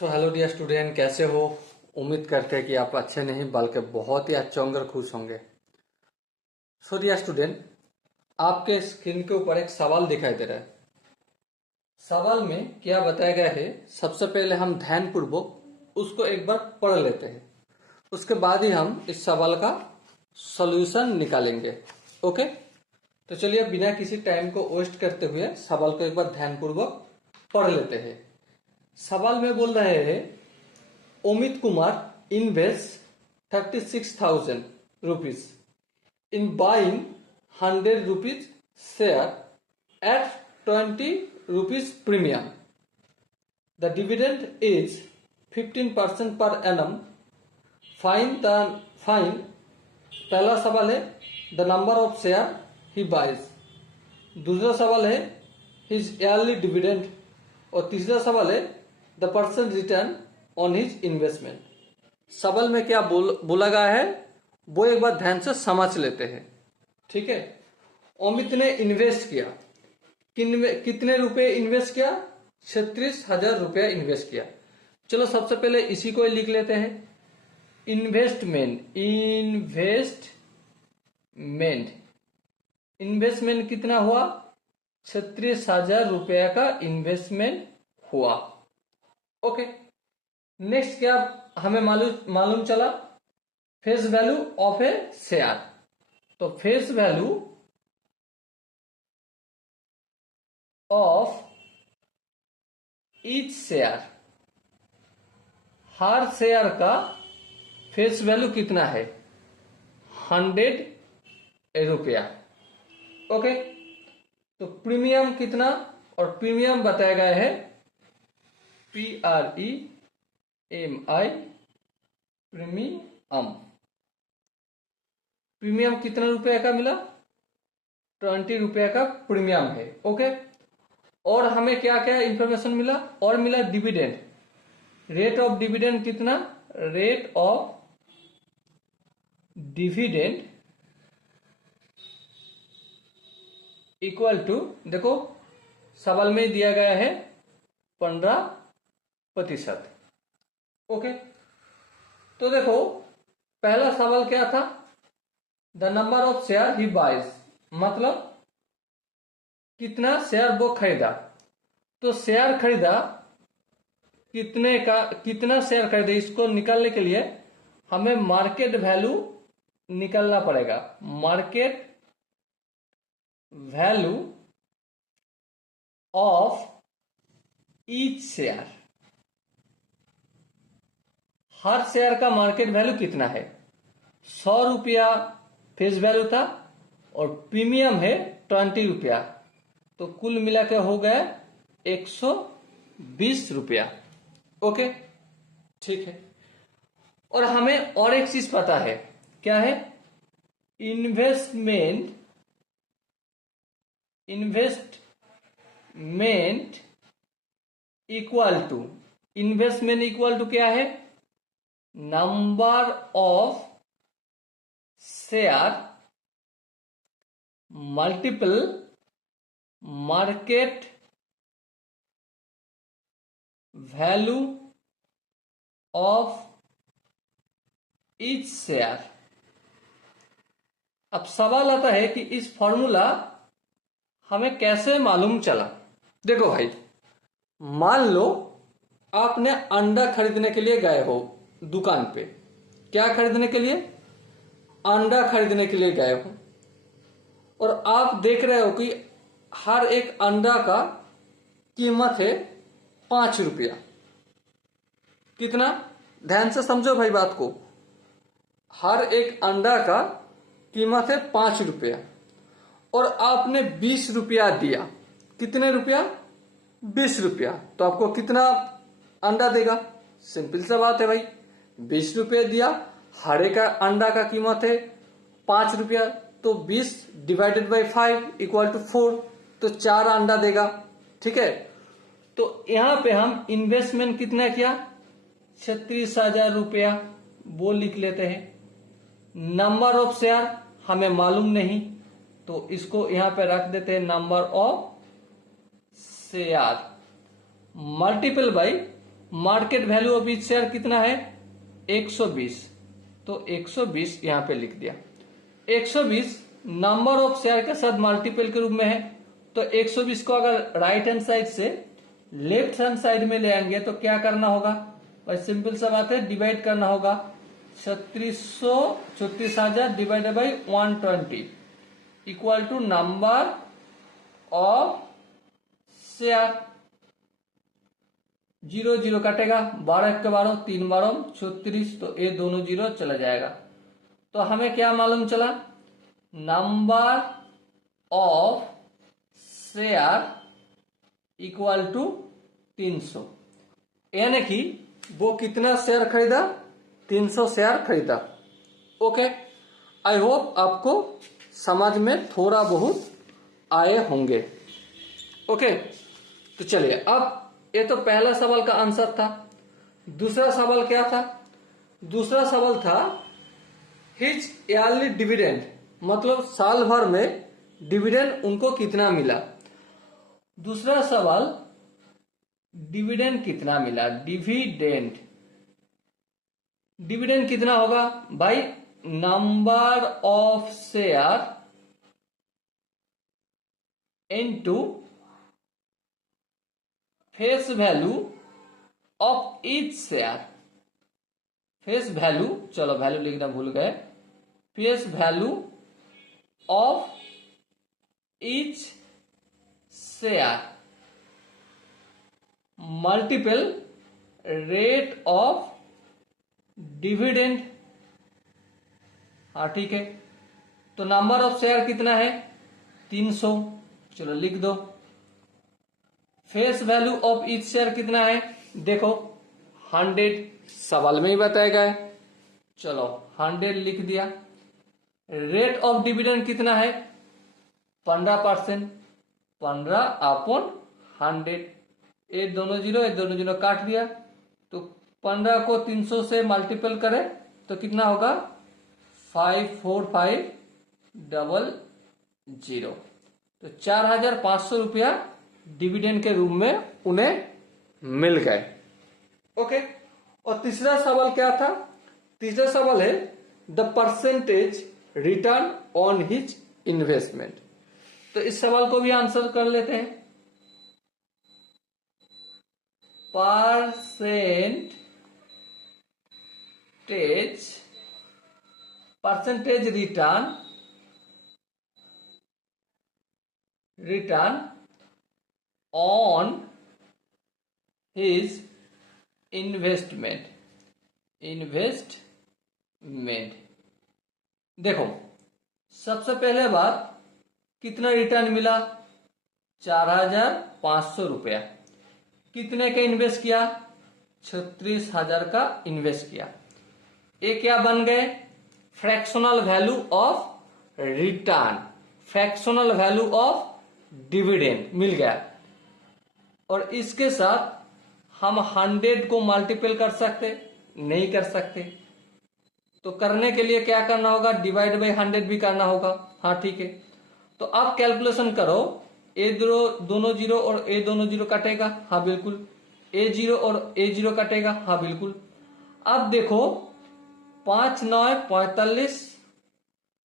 Hello dear student, कैसे हो। उम्मीद करते हैं कि आप अच्छे नहीं बल्कि बहुत ही अच्छे होंगे और खुश होंगे। डियर स्टूडेंट, आपके स्क्रीन के ऊपर एक सवाल दिखाई दे रहा है। सवाल में क्या बताया गया है, सबसे पहले हम ध्यानपूर्वक उसको एक बार पढ़ लेते हैं। उसके बाद ही हम इस सवाल का सॉल्यूशन निकालेंगे। ओके, तो चलिए बिना किसी टाइम को वेस्ट करते हुए सवाल को एक बार ध्यानपूर्वक पढ़ लेते हैं। सवाल में बोल रहे हैं, Omit Kumar invests 36,000 rupees in buying 100 rupees share at 20 rupees premium. The dividend is 15% per annum. Find पहला सवाल है the number of share he buys. दूसरा सवाल है his yearly dividend और तीसरा सवाल है the percent return on his investment. सवाल में क्या बोला गया है वो एक बार ध्यान से समझ लेते हैं। ठीक है, अमित ने इन्वेस्ट किया, कितने रुपए इन्वेस्ट किया? 36,000 रुपया इन्वेस्ट किया। चलो सबसे पहले इसी को लिख लेते हैं। इन्वेस्टमेंट कितना हुआ? 36,000 रुपया का इन्वेस्टमेंट हुआ। ओके, नेक्स्ट क्या हमें मालूम चला? Face value of a share. तो face value of each share, हर शेयर का फेस वैल्यू कितना है? 100 रुपया। ओके, तो प्रीमियम कितना? और प्रीमियम बताया गया है PREMI, प्रीमियम कितना रुपए का मिला? 20 रुपए का प्रीमियम है। ओके, और हमें क्या क्या इंफॉर्मेशन मिला? और मिला डिविडेंड। रेट ऑफ डिविडेंड कितना? Rate of dividend equal to, देखो सवाल में दिया गया है 15%। ओके, तो देखो पहला सवाल क्या था? The number of share he buys, मतलब कितना शेयर वो खरीदा। तो शेयर खरीदा कितने का, कितना शेयर खरीदे, इसको निकालने के लिए हमें मार्केट वैल्यू निकालना पड़ेगा। Market value of each share, हर शेयर का मार्केट वैल्यू कितना है? 100 रुपया फेस वैल्यू था और प्रीमियम है 20 रुपया, तो कुल मिला के हो गया 120 रुपया। ओके, ठीक है। और हमें और एक चीज पता है, क्या है? Investment equal to, investment equal to क्या है? Number of share multiple market value of each share. अब सवाल आता है कि इस फॉर्मूला हमें कैसे मालूम चला। देखो भाई, मान लो आपने अंडा खरीदने के लिए गए हो दुकान पे। क्या खरीदने के लिए? अंडा खरीदने के लिए गए हो, और आप देख रहे हो कि हर एक अंडा का कीमत है 5 रुपया। कितना? ध्यान से समझो भाई बात को। हर एक अंडा का कीमत है 5 रुपया और आपने 20 रुपया दिया। कितने रुपया? 20 रुपया। तो आपको कितना अंडा देगा? सिंपल सा बात है भाई, 20 रुपये दिया, हर एक अंडा का कीमत है 5 रुपया, तो 20 डिवाइडेड बाई 5 इक्वल टू 4, तो 4 अंडा देगा। ठीक है, तो यहां पे हम इन्वेस्टमेंट कितना किया? 36,000 रुपया, वो लिख लेते हैं। नंबर ऑफ शेयर हमें मालूम नहीं, तो इसको यहां पे रख देते हैं number of share multiple by market value of each share कितना है 120, तो 120 यहां पे लिख दिया। 120 नंबर ऑफ शेयर के साथ मल्टीपल के रूप में है, तो 120 को अगर राइट हैंड साइड से लेफ्ट हैंड साइड में ले आएंगे तो क्या करना होगा भाई, सिंपल सा बात है, डिवाइड करना होगा 36,000 divided by 120 equal to number of share. 0 0 कटेगा, 12 के 12 3 12 36, तो ये दोनों जीरो चला जाएगा। तो हमें क्या मालूम चला, number of share equal to 300, यानी कि वो कितना शेयर खरीदा, 300 शेयर खरीदा। ओके, आई होप आपको समझ में थोड़ा बहुत आए होंगे। ओके, तो चलिए, अब ये तो पहला सवाल का आंसर था। दूसरा सवाल क्या था, दूसरा सवाल था हिज ईयरली डिविडेंड, मतलब साल भर में डिविडेंड उनको कितना मिला। दूसरा सवाल डिविडेंड कितना मिला, डिविडेंड, डिविडेंड कितना होगा भाई, number of share into face value of each share. Face value, चलो वैल्यू लिखना भूल गए, face value of each share multiple rate of dividend. हाँ ठीक है, तो नंबर ऑफ शेयर कितना है 300, चलो लिख दो। Face value of each share कितना है, देखो 100, सवाल में ही बताया गया है, चलो 100 लिख दिया। रेट ऑफ डिविडेंड कितना है 15%, 15/100, ये दोनों जीरो काट दिया, तो 15 को 300 से मल्टीपल करें तो कितना होगा 54500, तो 4500 रुपया डिविडेंड के रूप में उन्हें मिल गए। ओके, और तीसरा सवाल क्या था, तीसरा सवाल है the percentage return on his investment. तो इस सवाल को भी आंसर कर लेते हैं। Percentage return on his investment. देखो, सबसे पहले बात कितना रिटर्न मिला 4500 रुपया, कितने का इन्वेस्ट किया 36,000 का इन्वेस्ट किया। ये क्या बन गए, fractional value of return, fractional value of dividend मिल गया। और इसके साथ हम 100 को मल्टीपल कर सकते, नहीं कर सकते, तो करने के लिए क्या करना होगा, डिवाइड बाई 100 भी करना होगा। हाँ ठीक है, तो आप कैलकुलेशन करो, ए दोनों जीरो और ए दोनों जीरो कटेगा, हाँ बिल्कुल, ए जीरो और ए जीरो कटेगा, हाँ बिल्कुल। अब देखो 5 9 45,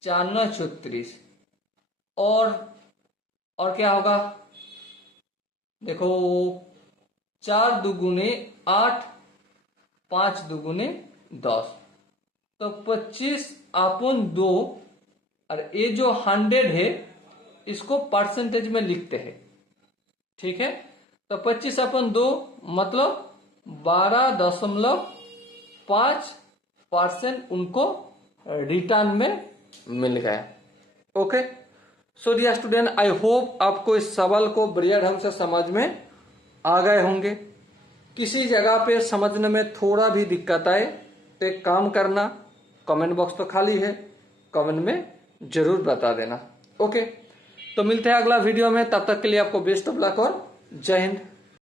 4 9 36, और क्या होगा, देखो 4 दुगुने 8, 5 दुगुने 10, तो 25/2, और ये जो 100 है इसको परसेंटेज में लिखते हैं, ठीक है। तो 25/2 मतलब 12.5% उनको रिटर्न में मिल गया। Okay, so dear student, I hope आपको इस सवाल को बढ़िया ढंग से समझ में आ गए होंगे। किसी जगह पे समझने में थोड़ा भी दिक्कत आए तो एक काम करना, कमेंट बॉक्स तो खाली है, कमेंट में जरूर बता देना। ओके, तो मिलते हैं अगला वीडियो में, तब तक के लिए आपको बेस्ट ऑफ लक और जय हिंद।